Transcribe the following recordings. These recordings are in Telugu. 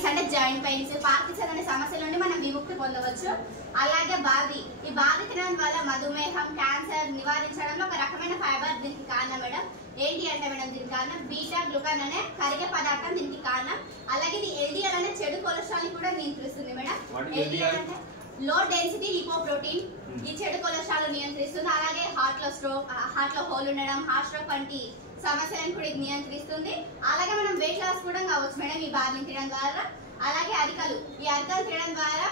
జాయింట్స్ అంటే జాయింట్ పెయిన్స్, పార్కిన్సన్ అనే సమస్యల నుండి మనం విముక్తి పొందవచ్చు. అలాగే బార్లీ, ఈ బార్లీ తినడం వల్ల మధుమేహం, క్యాన్సర్ నివారించడంలో ఒక రకమైన ఫైబర్ దీనికి కారణం మేడం. ఏంటి అంటే మేడం దీనికి కారణం బీటా గ్లూకాన్ అనే కరిగే పదార్థం దీనికి కారణం. అలాగే ఇది ఎల్డిఎల్ అనే చెడు కొలెస్ట్రాల్ ని కూడా నియంత్రిస్తుంది మేడం. ఎల్డిఎల్ అంటే లో డెన్సిటీ లిపోప్రోటీన్, ఈ చెడు కొలెస్ట్రాల్ నియంత్రిస్తుంది. అలాగే హార్ట్ లో హోల్ ఉండడం, హార్ట్ స్ట్రోక్ వంటి సమస్యలను కూడా ఇది నియంత్రిస్తుంది. అలాగే మనం వెయిట్ లాస్ కూడా కావచ్చు మేడం ఈ బార్లీ తినడం ద్వారా. అలాగే అరికలు, ఈ అరికలు తినడం ద్వారా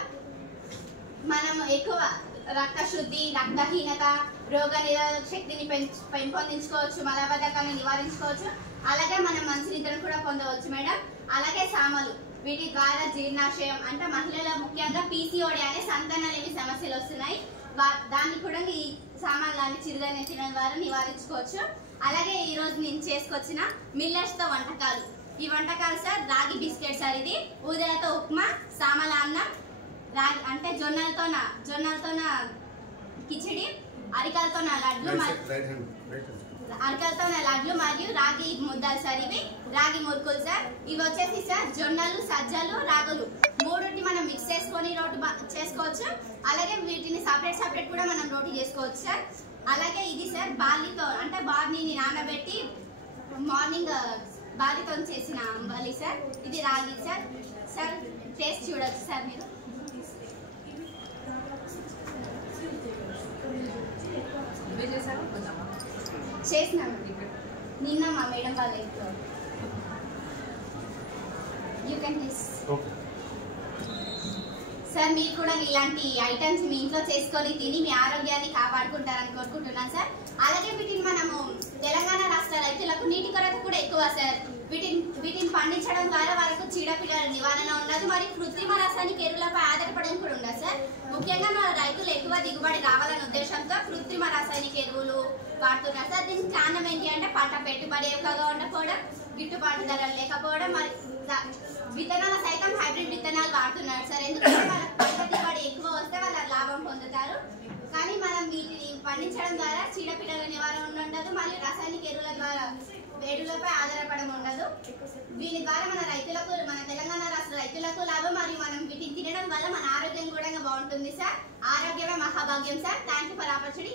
మనం ఎక్కువ రక్త శుద్ధి, రక్తహీనత, రోగ నిరోధక శక్తిని పెంపొందించుకోవచ్చు, మలబద్ధకాన్ని నివారించుకోవచ్చు. అలాగే మనం మంచి నిద్రను కూడా పొందవచ్చు మేడం. అలాగే సామలు, వీటి ద్వారా జీర్ణాశయం అంటే మహిళల ముఖ్యంగా పీసీఓడి అనే సంతానలేమి సమస్యలు వస్తున్నాయి. దాన్ని కూడా ఈ సామాన్లు లాంటి చిరుధాన్యం తినడం ద్వారా నివారించుకోవచ్చు. అలాగే ఈ రోజు నేను చేసుకొచ్చిన మిల్లెట్స్ తో వంటకాలు. ఈ వంటకాలు సార్ రాగి బిస్కెట్ సార్, ఇది ఊదలతో ఉప్మా, సామల అన్నం, రాగి అంటే జొన్నలతో కిచిడి, అరికలతో లడ్లు మరియు రాగి ముద్దలు సార్. ఇవి రాగి మురుకులు సార్. ఇవి వచ్చేసి సార్ జొన్నలు, సజ్జలు, రాగులు మూడింటిని మనం మిక్స్ చేసుకొని రోటి చేసుకోవచ్చు. అలాగే వీటిని సపరేట్ కూడా మనం రోటీ చేసుకోవచ్చు సార్. అలాగే ఇది సార్ బార్లీతో అంటే బార్లీని నానబెట్టి మార్నింగ్ బార్లీతో చేసిన అంబలి సార్. ఇది రాగి సార్. సార్ టేస్ట్ చూడొచ్చు సార్ మీరు. చేసినాను నిన్న మా మేడం వాళ్ళ ఇంట్లో. యూ కెన్ సార్ మీరు కూడా ఇలాంటి ఐటమ్స్ మీ ఇంట్లో చేసుకొని తిని మీ ఆరోగ్యాన్ని కాపాడుకుంటారని కోరుకుంటున్నాను సార్. అలాగే వీటిని మనము తెలంగాణ రాష్ట్ర రైతులకు నీటి కొరత కూడా ఎక్కువ సార్. వీటిని పండించడం ద్వారా వాళ్ళకు చీడపీడల నివారణ ఉండదు, మరియు కృత్రిమ రాసాయనిక ఎరువులపై ఆధారపడడం కూడా ఉండదు సార్. ముఖ్యంగా మన రైతులు ఎక్కువ దిగుబడి రావాలనే ఉద్దేశంతో కృత్రిమ రాసాయనిక ఎరువులు వాడుతున్నారు సార్. దీనికి కారణం ఏంటి అంటే పంట పెట్టుబడి ఎక్కువగా ఉండకపోవడం, గిట్టుబాటు ధరలు లేకపోవడం, మరి విత్తనాల సైతం హైబ్రిడ్ విత్తనాలు వాడుతున్నారు సార్. ఎందుకంటే వాళ్ళ పంట దిగుబడి ఎక్కువ వస్తే వాళ్ళ లాభం పొందుతారు. కానీ మనం వీటిని పండించడం ద్వారా చీడపీడల నివారణ ఉండదు, మరియు రాసాయనిక ఎరువులపై ఆధారపడడం ఉండదు. దీని ద్వారా మన తెలంగాణ రాష్ట్ర రైతులకు లాభం, మరియు మనం వీటిని తినడం వల్ల మన ఆరోగ్యం కూడా బాగుంటుంది సార్. ఆరోగ్యమే మహాభాగ్యం sir. Thank you for opportunity.